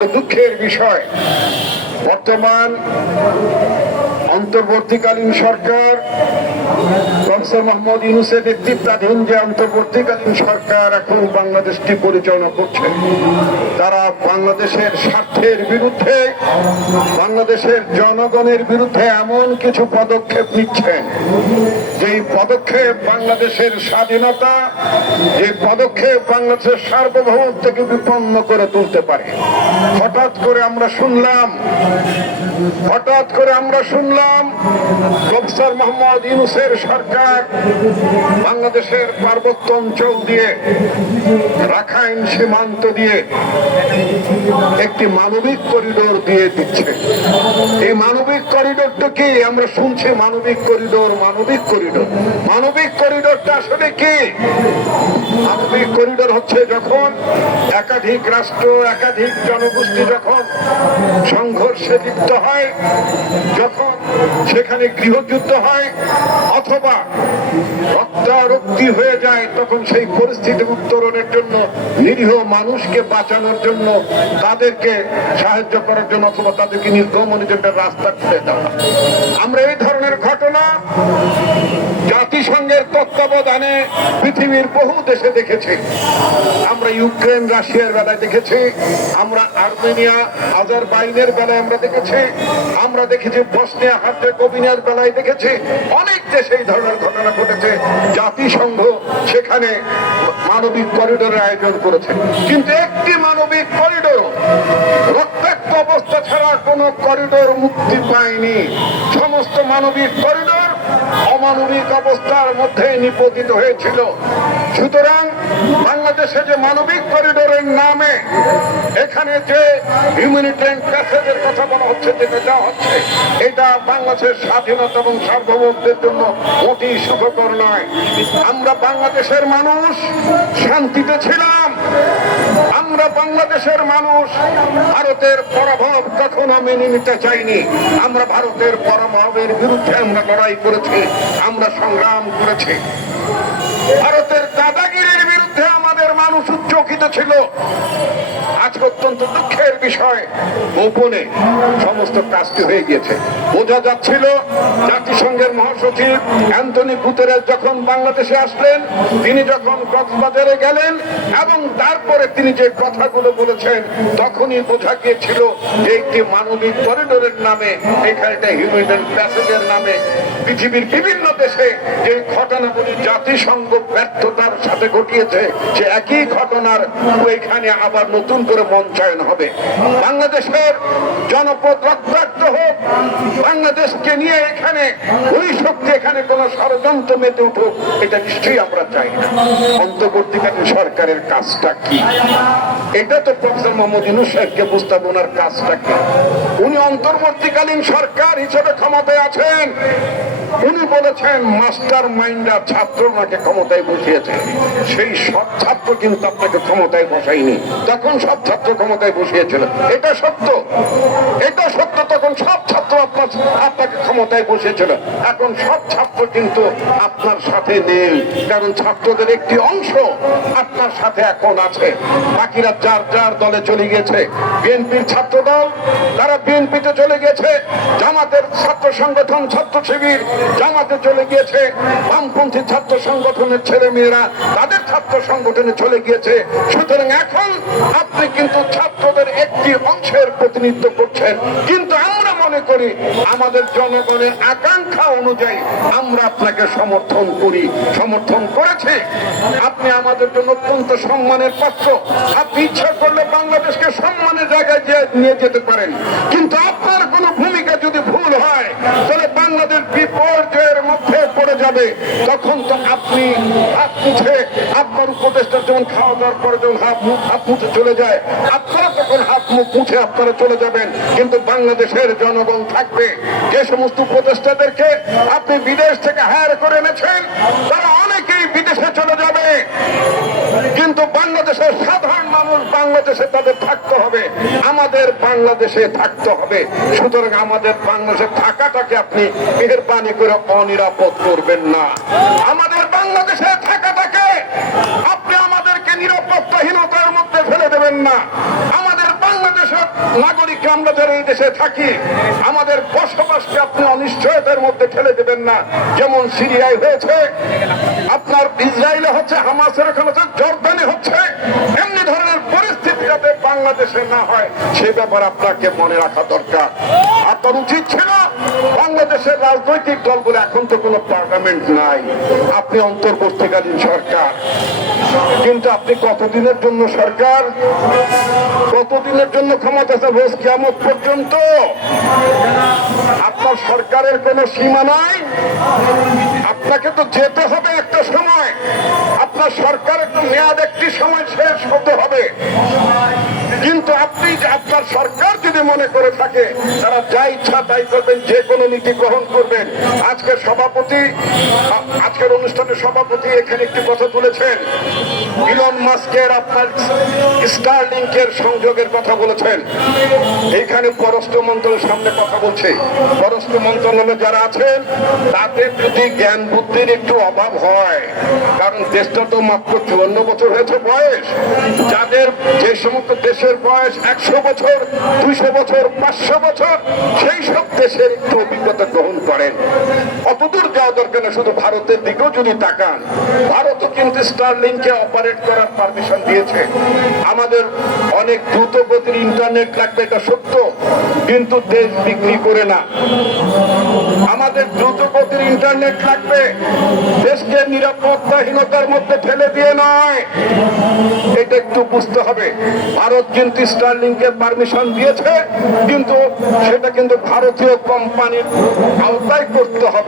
দুঃখের বিষয়। বর্তমান অন্তর্বর্তীকালীন সরকার মোহাম্মদ ইউনুসের নেতৃত্বাধীন যে অন্তর্বর্তীকালীন সরকার এখন বাংলাদেশটি পরিচালনা করছে, তারা বাংলাদেশের স্বার্থের বিরুদ্ধে, বাংলাদেশের জনগণের বিরুদ্ধে এমন কিছু পদক্ষেপ নিচ্ছেন, যেই পদক্ষেপ বাংলাদেশের স্বাধীনতা যে পদক্ষেপ বাংলাদেশের সার্বভৌমত্বকে বিপন্ন করে তুলতে পারে। হঠাৎ করে আমরা শুনলাম, হঠাৎ করে আমরা শুনলাম প্রফেসর মোহাম্মদ ইউনুসের সরকার বাংলাদেশের পার্বত্য অঞ্চল দিয়ে, রাখাইন সীমান্ত দিয়ে একটি মানবিক করিডোর দিয়ে দিচ্ছে। এই মানবিক করিডোরটা কি? আমরা শুনছি মানবিক করিডোর মানবিক করিডোর। মানবিক করিডোরটা আসলে কি? মানবিক করিডোর হচ্ছে যখন একাধিক রাষ্ট্র, একাধিক জনগোষ্ঠী যখন সংঘর্ষে লিপ্ত হয়, যখন সেখানে গৃহযুদ্ধ হয় অথবা রক্তারক্তি হয়ে যায়, তখন সেই পরিস্থিতি উত্তরণের জন্য, নিরীহ মানুষকে বাঁচানোর জন্য, তাদেরকে সাহায্য করার জন্য অথবা তাদেরকে নির্গমনের জন্য রাস্তা খুলে দেওয়া। আমরা এই ধরনের ঘটনা জাতিসংঘের তত্ত্বাবধানে পৃথিবীর বহু দেশে দেখেছি। আমরা ইউক্রেন, রাশিয়ার বেলায় দেখেছি, আমরা আর্মেনিয়া আজার বাইনের বেলায় আমরা দেখেছি আমরা দেখেছি বসনিয়া, হার্জেগোভিনার বেলায় দেখেছি, অনেক এই ধরনের ঘটনা ঘটেছে। জাতিসংঘ সেখানে মানবিক করিডোরের আয়োজন করেছে। কিন্তু একটি মানবিক করিডোর, রক্তাক্ত অবস্থা ছাড়া কোন করিডোর মুক্তি পায়নি। সমস্ত মানবিক করিডোর অমানবিক অবস্থার মধ্যে নিপতিত হয়েছিল। সুতরাং বাংলাদেশে যে মানবিক করিডোরের নামে এখানে যে হিউম্যানিটেরিয়ান প্যাসেজের কথা বলা হচ্ছে, যেটা দেওয়া হচ্ছে, এটা বাংলাদেশের স্বাধীনতা এবং সার্বভৌমত্বের জন্য অতি সুখকর নয়। আমরা বাংলাদেশের মানুষ, শান্তিতে ছিলাম। আমরা বাংলাদেশের মানুষ, ভারতের পরাভব কখনো মেনে নিতে চাইনি। আমরা ভারতের পরাভবের বিরুদ্ধে আমরা লড়াই করেছি, আমরা সংগ্রাম করেছি। ভারতের দাদা মানুষ উচ্চকিত ছিল। আজকে অত্যন্ত দুঃখের বিষয়। গোপনে সমস্ত কাজটি হয়ে গিয়েছে। বোঝা যাচ্ছিল জাতিসংঘের মহাসচিব অ্যান্টনি গুতেরেস যখন বাংলাদেশে আসলেন, তিনি যখন কক্সবাজারে গেলেন এবং তারপরে তিনি যে কথাগুলো বলেছেন, তখনই বোঝা গিয়েছিল যে একটি মানবিক করিডোরের নামে, এখানে একটা হিউম্যান প্যাসেজের নামে পৃথিবীর বিভিন্ন দেশে যে ঘটনাগুলি জাতিসংঘ ব্যর্থতার সাথে ঘটিয়েছে, সে একই ঘটনার এখানে আবার নতুন করে মঞ্চায়ন হবে। বাংলাদেশের জনপদ রক্তাক্ত হোক, বাংলাদেশকে নিয়ে এখানে ওই শক্তি, এখানে কোন ষড়যন্ত্র মেতে উঠুক, এটা নিশ্চয়ই আমরা চাই অন্তর্বর্তীকালীন সরকারের কাজটা কি? এটা তো প্রফেসর মোহাম্মদ ইউনুস সাহেবকে বুঝতে ওনার কাজটা কি? উনি অন্তর্বর্তীকালীন সরকার হিসেবে ক্ষমতায় আছেন। উনি বলেছেন, মাস্টার মাইন্ডা ছাত্র ওনাকে ক্ষমতায় বসিয়েছে? সেই সব ছাত্র কিন্তু আপনাকে ক্ষমতায় বসায়নি। তখন সব ছাত্র ক্ষমতায় বসিয়েছিল। এটা সত্য। এটা সত্য, তখন সব ছাত্র আপনার আপনাকে ক্ষমতায় বসিয়েছিল। এখন সব ছাত্র কিন্তু আপনার সাথে নেই, কারণ ছাত্রদের একটি অংশ আপনার সাথে এখন আছে। বাকিরা যার যার দলে চলে গেছে বিএনপির ছাত্র দল তারা বিএনপিতে চলে গেছে জামাতের ছাত্র সংগঠন, ছাত্র শিবির জামাতে চলে গিয়েছে। বামপন্থী ছাত্র সংগঠনের ছেলে মেয়েরা তাদের ছাত্র সংগঠনে চলে গিয়েছে। সুতরাং এখন আপনি কিন্তু ছাত্রদের একটি অংশের প্রতিনিধিত্ব করছেন। কিন্তু আমরা মনে করি, আমাদের জনগণের আকাঙ্ক্ষা অনুযায়ী আমরা আপনাকে সমর্থন করি। সমর্থন করেছে। আপনি আমাদের জন্য অত্যন্ত সম্মানের পাত্র। আপনি ইচ্ছা করলে বাংলাদেশকে সম্মানের জায়গায় নিয়ে যেতে পারেন। কিন্তু আপনার কোনো ভূমিকা যদি ভুল হয় তাহলে বাংলাদেশ বিপর্যয়ের মধ্যে পড়ে যাবে, তখন তো আপনি হাত মুছে আপনার উপদেষ্টা যেমন খাওয়া দাওয়ার পরে যেমন হাত হাত মুছে চলে যায়। আপনারা মুখ মুছে আপনারা চলে যাবেন, কিন্তু বাংলাদেশের জনগণ থাকবে। যে সমস্ত উপদেষ্টাদেরকে আপনি বিদেশ থেকে হায়ার করে এনেছেন, তারা অনেকেই বিদেশে চলে যাবে। কিন্তু বাংলাদেশের সাধারণ মানুষ বাংলাদেশে তাদের থাকতে হবে। আমাদের বাংলাদেশে থাকতে হবে। সুতরাং আমাদের বাংলাদেশে থাকাটাকে আপনি মেহরবানি করে অনিরাপদ করবেন না। আমাদের বাংলাদেশে থাকাটাকে আপনি আমাদেরকে নিরাপত্তাহীনতার মধ্যে ফেলে দেবেন না। নাগরিক আমরা যারা এই দেশে থাকি, আমাদের বসবাসকে আপনি অনিশ্চয়তার মধ্যে ঠেলে দেবেন না। যেমন সিরিয়ায় হয়েছে, আপনার ইসরায়েলে হচ্ছে, হামাসের ওখানে হচ্ছে, জর্দানে হচ্ছে, এমনি ধরনের পরিস্থিতি যাতে বাংলাদেশে না হয়, সে ব্যাপার আপনাকে মনে রাখা দরকার। আপনার উচিত ছিল, বাংলাদেশের রাজনৈতিক দলগুলো এখন কোনো পার্লামেন্ট নাই। আপনি অন্তর্বর্তীকালীন সরকার। কিন্তু আপনি কতদিনের জন্য সরকার? কতদিনের জন্য ক্ষমতা রোজ কিয়ামত পর্যন্ত? আপনার সরকারের কোনো সীমা নাই? আপনাকে তো যেতে হবে একটা সময়। আপনার সরকারের মেয়াদ একটি সময় শেষ হতে হবে। কিন্তু আপনি আপনার সরকার যদি মনে করে থাকে, তারা যা ইচ্ছা তাই করবেন, যে কোনো নীতি গ্রহণ করবেন। আজকের সভাপতি, আজকের অনুষ্ঠানের সভাপতি এখানে একটি কথা তুলেছেন। ইলন মাস্কের আপনার স্টারলিংকের সংযোগের কথা বলেছেন। এইখানে পররাষ্ট্র মন্ত্রণালয়ের সামনে কথা বলছে। পররাষ্ট্র মন্ত্রণালয়ে যারা আছেন, তাদের যদি জ্ঞান বুদ্ধির একটু অভাব হয়, কারণ দেশটা তো মাত্র চুয়ান্ন বছর হয়েছে বয়স। যাদের যে সমস্ত দেশের বয়স একশো বছর, দুইশো বছর, পাঁচশো বছর, সেই সব দেশের একটু অভিজ্ঞতা গ্রহণ করেন। অতদূর যাওয়া দরকার না, শুধু ভারতের দিকেও যদি তাকান। ভারতও কিন্তু স্টারলিংকে অপারেট করার পারমিশন দিয়েছে। আমাদের অনেক দ্রুত গতির ইন্টারনেট লাগবে, এটা সত্য, কিন্তু দেশ বিক্রি করে না। আমাদের দ্রুত গতির ইন্টারনেট লাগবে, দেশকে নিরাপত্তাহীনতার মধ্যে ফেলে দিয়ে নয়। এটা একটু বুঝতে হবে। ভারত কিন্তু স্টারলিংকে পারমিশন দিয়েছে, কিন্তু সেটা কিন্তু ভারতীয় কোম্পানির আওতায় করতে হবে।